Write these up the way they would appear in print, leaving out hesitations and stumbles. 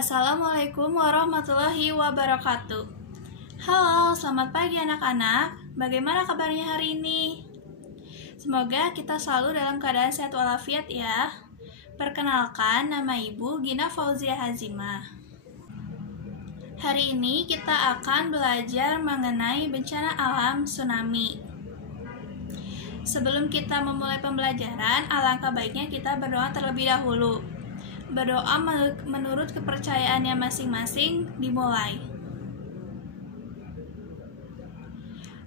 Assalamualaikum warahmatullahi wabarakatuh. Halo, selamat pagi anak-anak. Bagaimana kabarnya hari ini? Semoga kita selalu dalam keadaan sehat walafiat ya. Perkenalkan, nama Ibu Gina Fauzia Hazimah. Hari ini kita akan belajar mengenai bencana alam tsunami. Sebelum kita memulai pembelajaran, alangkah baiknya kita berdoa terlebih dahulu. Berdoa menurut kepercayaannya masing-masing dimulai.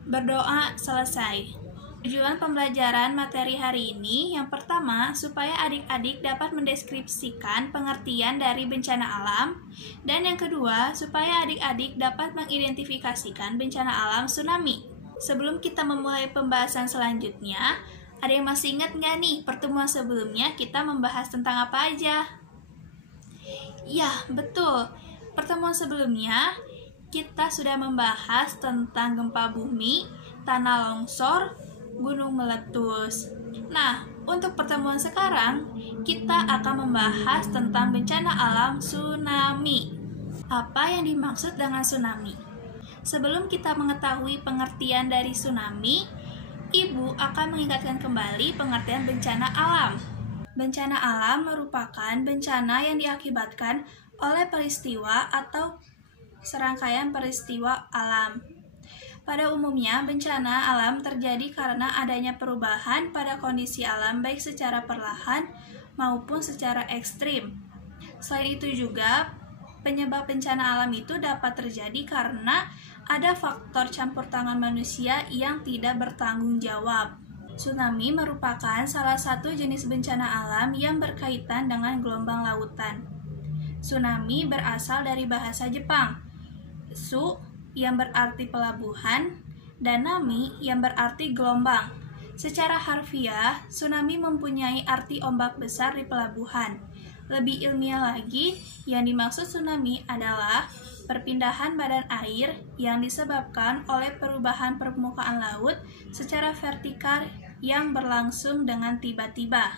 Berdoa selesai. Tujuan pembelajaran materi hari ini yang pertama, supaya adik-adik dapat mendeskripsikan pengertian dari bencana alam, dan yang kedua, supaya adik-adik dapat mengidentifikasikan bencana alam tsunami. Sebelum kita memulai pembahasan selanjutnya, ada yang masih ingat nggak nih pertemuan sebelumnya kita membahas tentang apa aja? Ya, betul. Pertemuan sebelumnya, kita sudah membahas tentang gempa bumi, tanah longsor, gunung meletus. Nah, untuk pertemuan sekarang, kita akan membahas tentang bencana alam tsunami. Apa yang dimaksud dengan tsunami? Sebelum kita mengetahui pengertian dari tsunami, Ibu akan mengingatkan kembali pengertian bencana alam. Bencana alam merupakan bencana yang diakibatkan oleh peristiwa atau serangkaian peristiwa alam. Pada umumnya, bencana alam terjadi karena adanya perubahan pada kondisi alam baik secara perlahan maupun secara ekstrim. Selain itu juga, penyebab bencana alam itu dapat terjadi karena ada faktor campur tangan manusia yang tidak bertanggung jawab. Tsunami merupakan salah satu jenis bencana alam yang berkaitan dengan gelombang lautan. Tsunami berasal dari bahasa Jepang, su yang berarti pelabuhan, dan nami yang berarti gelombang. Secara harfiah, tsunami mempunyai arti ombak besar di pelabuhan. Lebih ilmiah lagi, yang dimaksud tsunami adalah perpindahan badan air yang disebabkan oleh perubahan permukaan laut secara vertikal yang berlangsung dengan tiba-tiba.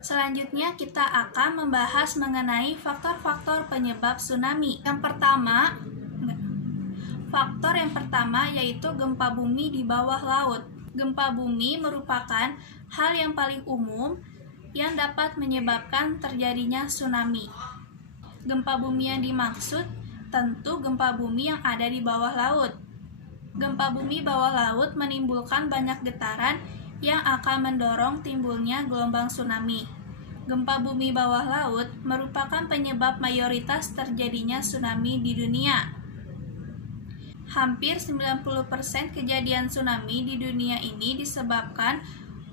Selanjutnya kita akan membahas mengenai faktor-faktor penyebab tsunami. Faktor yang pertama yaitu gempa bumi di bawah laut. Gempa bumi merupakan hal yang paling umum yang dapat menyebabkan terjadinya tsunami. Gempa bumi yang dimaksud tentu gempa bumi yang ada di bawah laut. Gempa bumi bawah laut menimbulkan banyak getaran yang akan mendorong timbulnya gelombang tsunami. Gempa bumi bawah laut merupakan penyebab mayoritas terjadinya tsunami di dunia. Hampir 90% kejadian tsunami di dunia ini disebabkan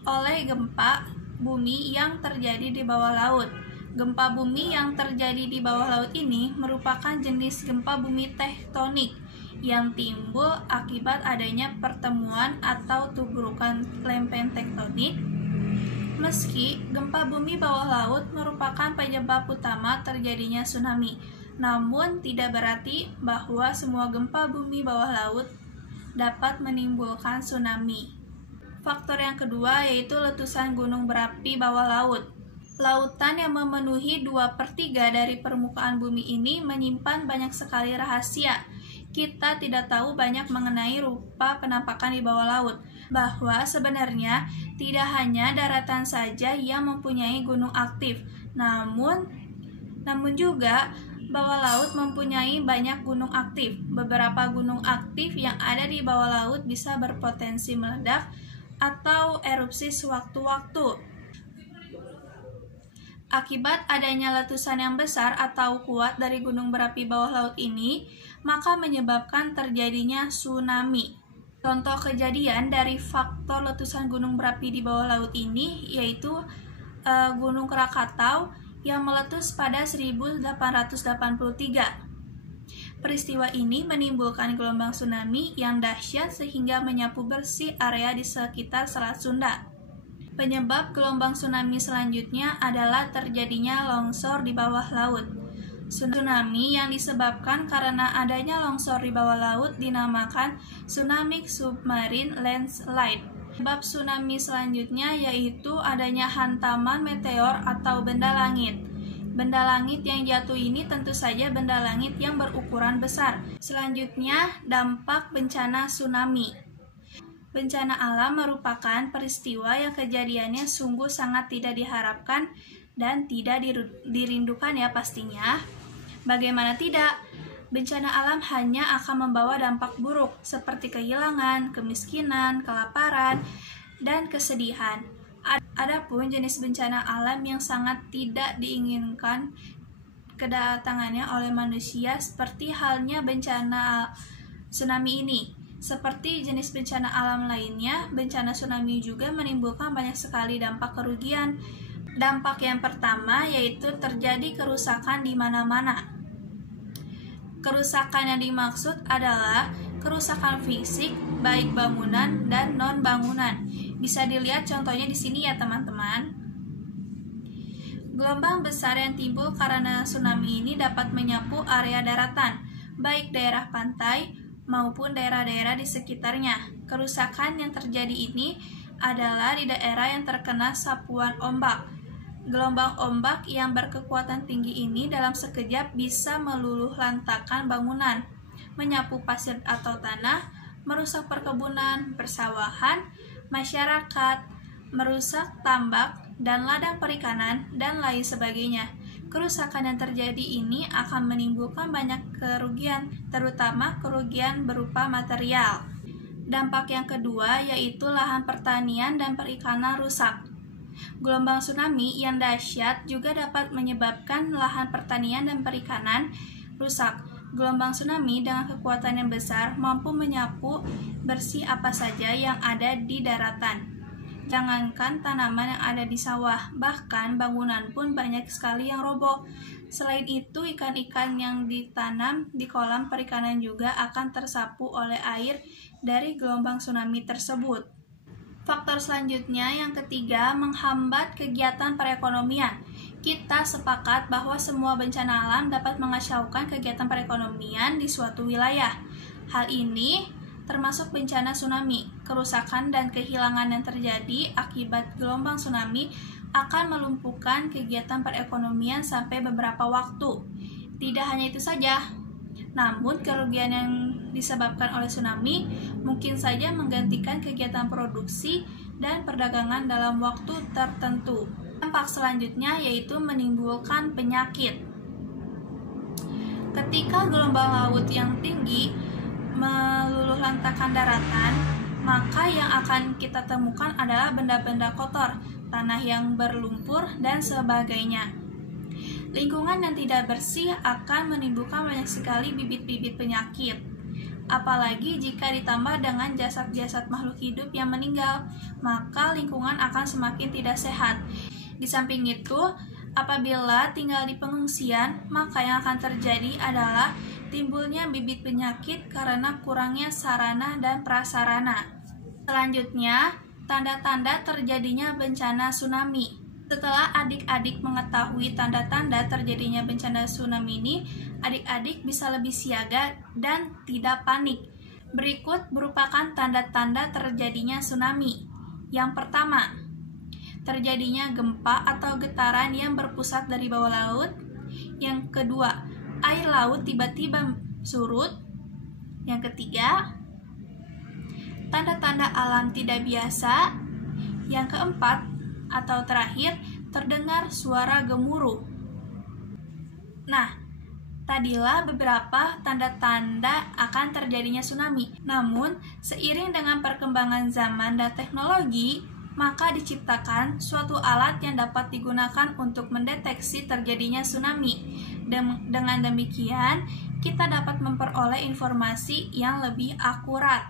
oleh gempa bumi yang terjadi di bawah laut. Gempa bumi yang terjadi di bawah laut ini merupakan jenis gempa bumi tektonik yang timbul akibat adanya pertemuan atau tuburukan lempeng tektonik. Meski gempa bumi bawah laut merupakan penyebab utama terjadinya tsunami, namun tidak berarti bahwa semua gempa bumi bawah laut dapat menimbulkan tsunami. Faktor yang kedua yaitu letusan gunung berapi bawah laut. Lautan yang memenuhi 2/3 dari permukaan bumi ini menyimpan banyak sekali rahasia. Kita tidak tahu banyak mengenai rupa penampakan di bawah laut, bahwa sebenarnya tidak hanya daratan saja yang mempunyai gunung aktif, namun juga bawah laut mempunyai banyak gunung aktif. Beberapa gunung aktif yang ada di bawah laut bisa berpotensi meledak atau erupsi sewaktu-waktu. Akibat adanya letusan yang besar atau kuat dari gunung berapi bawah laut ini, maka menyebabkan terjadinya tsunami. Contoh kejadian dari faktor letusan gunung berapi di bawah laut ini yaitu Gunung Krakatau yang meletus pada 1883. Peristiwa ini menimbulkan gelombang tsunami yang dahsyat sehingga menyapu bersih area di sekitar Selat Sunda. Penyebab gelombang tsunami selanjutnya adalah terjadinya longsor di bawah laut. Tsunami yang disebabkan karena adanya longsor di bawah laut dinamakan tsunami submarine landslide. Penyebab tsunami selanjutnya yaitu adanya hantaman meteor atau benda langit. Benda langit yang jatuh ini tentu saja benda langit yang berukuran besar. Selanjutnya, dampak bencana tsunami. Bencana alam merupakan peristiwa yang kejadiannya sungguh sangat tidak diharapkan dan tidak dirindukan ya pastinya. Bagaimana tidak? Bencana alam hanya akan membawa dampak buruk seperti kehilangan, kemiskinan, kelaparan, dan kesedihan. Adapun jenis bencana alam yang sangat tidak diinginkan kedatangannya oleh manusia seperti halnya bencana tsunami ini. Seperti jenis bencana alam lainnya, bencana tsunami juga menimbulkan banyak sekali dampak kerugian. Dampak yang pertama yaitu terjadi kerusakan di mana-mana. Kerusakan yang dimaksud adalah kerusakan fisik, baik bangunan dan non-bangunan. Bisa dilihat contohnya di sini ya teman-teman. Gelombang besar yang timbul karena tsunami ini dapat menyapu area daratan, baik daerah pantai maupun daerah-daerah di sekitarnya. Kerusakan yang terjadi ini adalah di daerah yang terkena sapuan ombak. Gelombang ombak yang berkekuatan tinggi ini dalam sekejap bisa meluluh lantakkan bangunan, menyapu pasir atau tanah, merusak perkebunan, persawahan, masyarakat, merusak tambak dan ladang perikanan, dan lain sebagainya. Kerusakan yang terjadi ini akan menimbulkan banyak kerugian, terutama kerugian berupa material. Dampak yang kedua yaitu lahan pertanian dan perikanan rusak. Gelombang tsunami yang dahsyat juga dapat menyebabkan lahan pertanian dan perikanan rusak. Gelombang tsunami dengan kekuatan yang besar mampu menyapu bersih apa saja yang ada di daratan. Jangankan tanaman yang ada di sawah, bahkan bangunan pun banyak sekali yang roboh. Selain itu, ikan-ikan yang ditanam di kolam perikanan juga akan tersapu oleh air dari gelombang tsunami tersebut. Faktor selanjutnya yang ketiga, menghambat kegiatan perekonomian. Kita sepakat bahwa semua bencana alam dapat mengacaukan kegiatan perekonomian di suatu wilayah. Hal ini termasuk bencana tsunami. Kerusakan dan kehilangan yang terjadi akibat gelombang tsunami akan melumpuhkan kegiatan perekonomian sampai beberapa waktu. Tidak hanya itu saja, namun kerugian yang disebabkan oleh tsunami mungkin saja menggantikan kegiatan produksi dan perdagangan dalam waktu tertentu. Dampak selanjutnya yaitu menimbulkan penyakit. Ketika gelombang laut yang tinggi meluluh lantakkan daratan, maka yang akan kita temukan adalah benda-benda kotor, tanah yang berlumpur, dan sebagainya. Lingkungan yang tidak bersih akan menimbulkan banyak sekali bibit-bibit penyakit. Apalagi jika ditambah dengan jasad-jasad makhluk hidup yang meninggal, maka lingkungan akan semakin tidak sehat. Di samping itu, apabila tinggal di pengungsian, maka yang akan terjadi adalah timbulnya bibit penyakit karena kurangnya sarana dan prasarana. Selanjutnya, tanda-tanda terjadinya bencana tsunami. Setelah adik-adik mengetahui tanda-tanda terjadinya bencana tsunami ini, adik-adik bisa lebih siaga dan tidak panik. Berikut merupakan tanda-tanda terjadinya tsunami. Yang pertama, terjadinya gempa atau getaran yang berpusat dari bawah laut. Yang kedua, air laut tiba-tiba surut. Yang ketiga, tanda-tanda alam tidak biasa. Yang keempat, atau terakhir, terdengar suara gemuruh. Nah, tadilah beberapa tanda-tanda akan terjadinya tsunami. Namun, seiring dengan perkembangan zaman dan teknologi, maka diciptakan suatu alat yang dapat digunakan untuk mendeteksi terjadinya tsunami. Dengan demikian, kita dapat memperoleh informasi yang lebih akurat.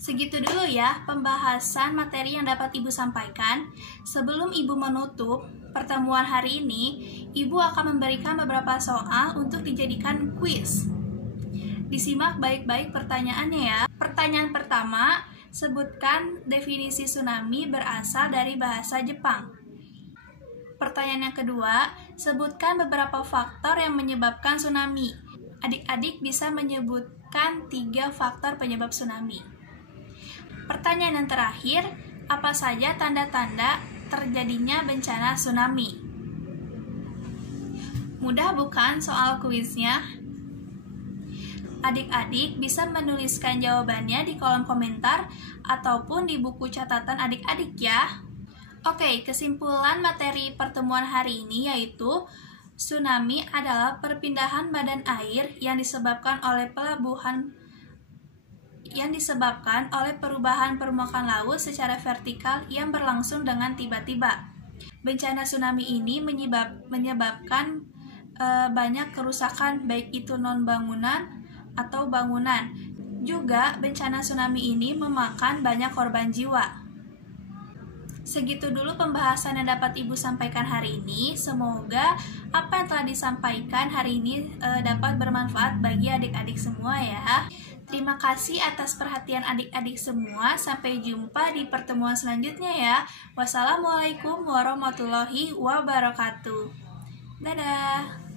Segitu dulu ya pembahasan materi yang dapat Ibu sampaikan. Sebelum Ibu menutup pertemuan hari ini, Ibu akan memberikan beberapa soal untuk dijadikan kuis. Disimak baik-baik pertanyaannya ya. Pertanyaan pertama, sebutkan definisi tsunami berasal dari bahasa Jepang. Pertanyaan yang kedua, sebutkan beberapa faktor yang menyebabkan tsunami. Adik-adik bisa menyebutkan 3 faktor penyebab tsunami. Pertanyaan yang terakhir, apa saja tanda-tanda terjadinya bencana tsunami? Mudah bukan soal kuisnya? Adik-adik bisa menuliskan jawabannya di kolom komentar ataupun di buku catatan adik-adik ya. Oke, kesimpulan materi pertemuan hari ini yaitu tsunami adalah perpindahan badan air yang disebabkan oleh perubahan permukaan laut secara vertikal yang berlangsung dengan tiba-tiba. Bencana tsunami ini menyebabkan banyak kerusakan, baik itu non-bangunan atau bangunan. Juga bencana tsunami ini memakan banyak korban jiwa. Segitu dulu pembahasan yang dapat Ibu sampaikan hari ini. Semoga apa yang telah disampaikan hari ini dapat bermanfaat bagi adik-adik semua ya. Terima kasih atas perhatian adik-adik semua. Sampai jumpa di pertemuan selanjutnya ya. Wassalamualaikum warahmatullahi wabarakatuh. Dadah.